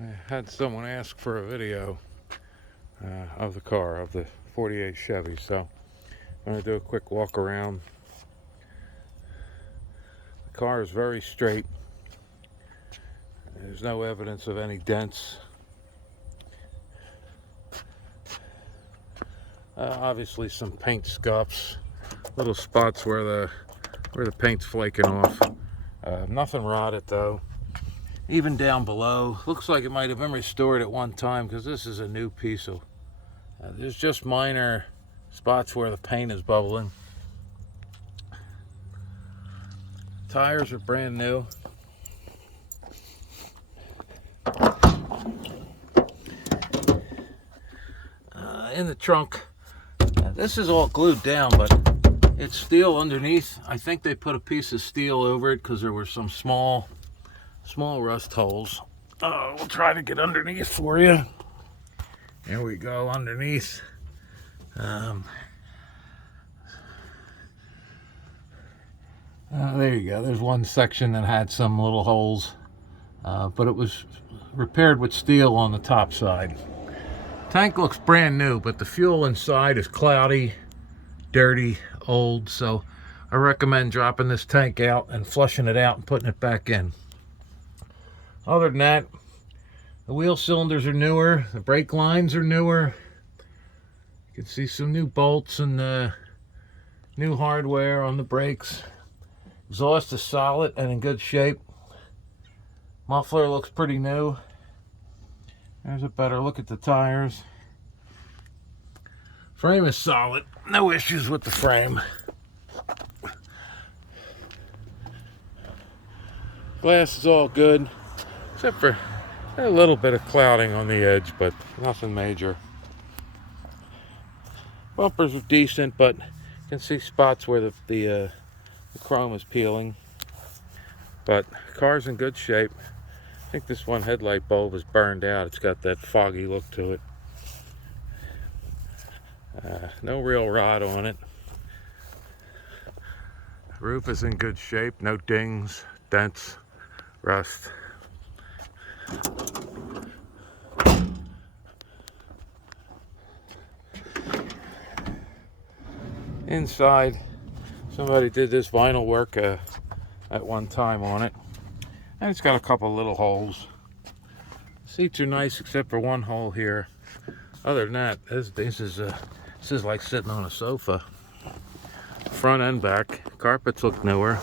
I had someone ask for a video of the car, of the 48 Chevy, so I'm going to do a quick walk around. The car is very straight. There's no evidence of any dents. Obviously some paint scuffs, little spots where the paint's flaking off. Nothing rotted though. Even down below, looks like it might have been restored at one time because this is a new piece of. There's just minor spots where the paint is bubbling. Tires are brand new. In the trunk, this is all glued down, but it's steel underneath. I think they put a piece of steel over it because there were some small rust holes. We'll try to get underneath for you. There we go, underneath. There you go. There's one section that had some little holes, but it was repaired with steel on the top side. Tank looks brand new, but the fuel inside is cloudy, dirty, old, so I recommend dropping this tank out and flushing it out and putting it back in. Other than that, the wheel cylinders are newer, the brake lines are newer. You can see some new bolts and new hardware on the brakes. Exhaust is solid and in good shape. Muffler looks pretty new. There's a better look at the tires. Frame is solid. No issues with the frame. Glass is all good, except for a little bit of clouding on the edge, but nothing major. Bumpers are decent, but you can see spots where the chrome is peeling. But the car's in good shape. I think this one headlight bulb is burned out. It's got that foggy look to it. No real rot on it. Roof is in good shape. No dings, dents, rust. Inside, somebody did this vinyl work at one time on it. And it's got a couple little holes. Seats are nice except for one hole here. Other than that, this is like sitting on a sofa. Front and back. Carpets look newer.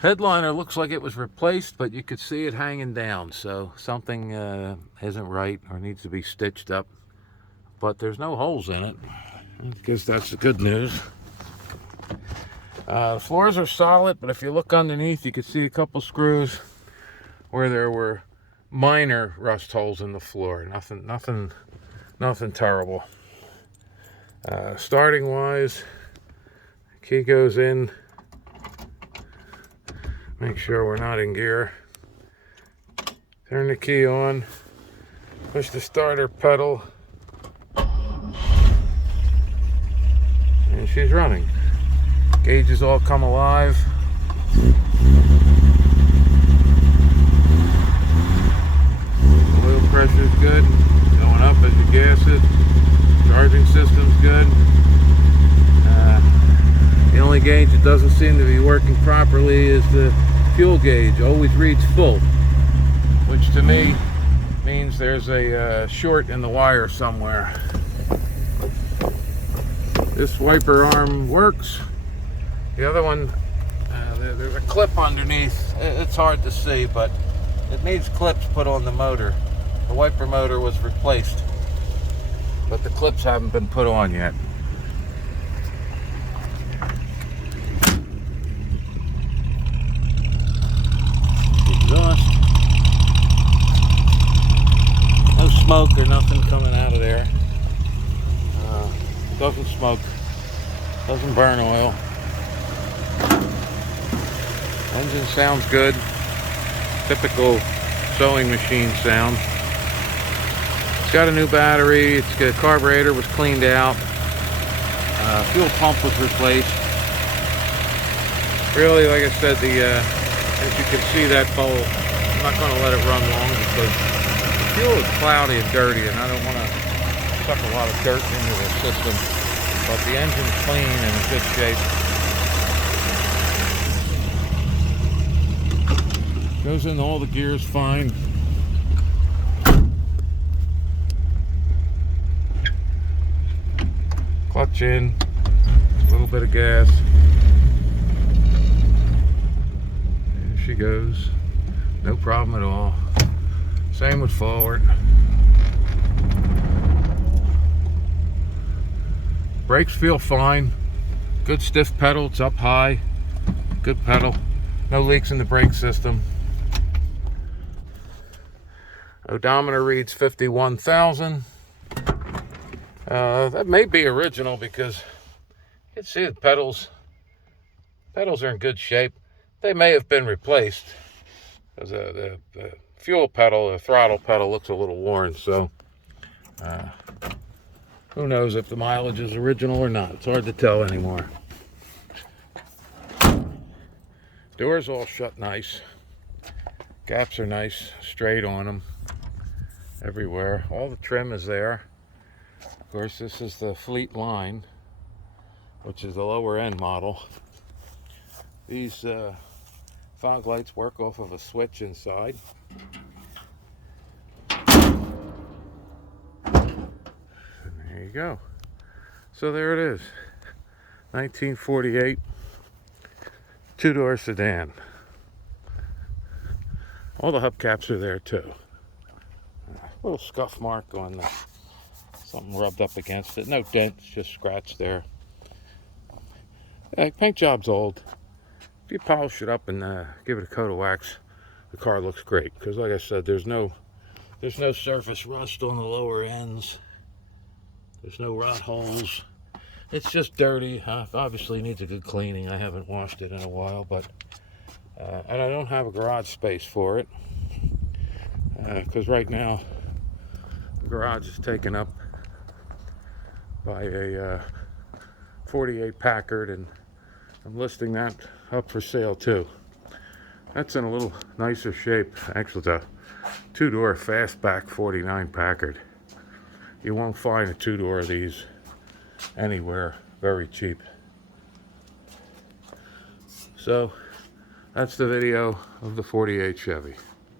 Headliner looks like it was replaced, but you could see it hanging down, so something isn't right or needs to be stitched up. But there's no holes in it. I guess that's the good news. The floors are solid, but if you look underneath, you can see a couple screws where there were minor rust holes in the floor. Nothing terrible. Starting wise, key goes in. Make sure we're not in gear. Turn the key on. Push the starter pedal. And she's running. Gauges all come alive. Oil pressure is good. Going up as you gas it. Charging system's good. The only gauge that doesn't seem to be working properly is the fuel gauge. Always reads full, which to me means there's a short in the wire somewhere. This wiper arm works. The other one, there's a clip underneath. It's hard to see, but it needs clips put on the motor. The wiper motor was replaced, but the clips haven't been put on yet. Exhaust. No smoke or nothing coming out of there. Doesn't smoke. Doesn't burn oil. Engine sounds good. Typical sewing machine sound. It's got a new battery. It's got carburetor was cleaned out. Fuel pump was replaced. Really, like I said, as you can see, that bowl I'm not going to let it run long because the fuel is cloudy and dirty, and I don't want to suck a lot of dirt into the system. But the engine's clean and in good shape. Goes in all the gears fine. Clutch in, a little bit of gas. There she goes. No problem at all. Same with forward. Brakes feel fine. Good stiff pedal, it's up high. Good pedal. No leaks in the brake system. Odometer reads 51,000. That may be original because you can see the pedals are in good shape. They may have been replaced because the fuel pedal, the throttle pedal looks a little worn, so who knows if the mileage is original or not. It's hard to tell anymore. Doors all shut nice. Gaps are nice, straight on them everywhere. All the trim is there. Of course, this is the Fleetline, which is the lower end model. These fog lights work off of a switch inside. And there you go. So there it is. 1948 two-door sedan. All the hubcaps are there too. A little scuff mark on the something rubbed up against it. No dents, just scratch there. Paint job's old. If you polish it up and give it a coat of wax, the car looks great. Because like I said, there's no surface rust on the lower ends. There's no rot holes. It's just dirty. Obviously needs a good cleaning. I haven't washed it in a while, but and I don't have a garage space for it because right now the garage is taken up by a 48 Packard, and I'm listing that up for sale too. That's in a little nicer shape. Actually, it's a two-door fastback 49 Packard. You won't find a two-door of these anywhere very cheap. So that's the video of the 48 Chevy.